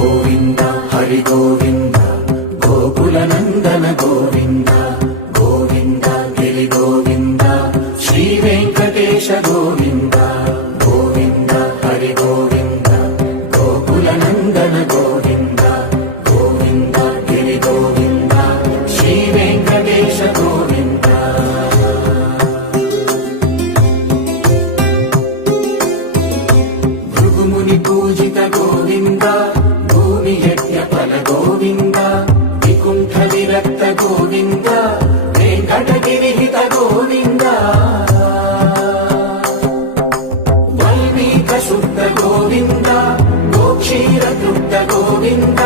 గోవింద హరి గోవింద గోకుల నందన గోవింద గోవింద గిరి గోవింద శ్రీ వెంకటేశ గోవింద గోవింద హరి గోవింద గోకుల నందన గోవింద గోవింద గిరి గోవింద శ్రీ వెంకటేశ గోవింద భృగుముని పూజిత గోవింద భూమి యజ్ఞ ఫల గోవింద వికుంఠ విరక్త గోవింద వెంకటగిరిహిత గోవింద వల్మీక శుద్ధ గోవింద గోక్షీర తృప్త గోవింద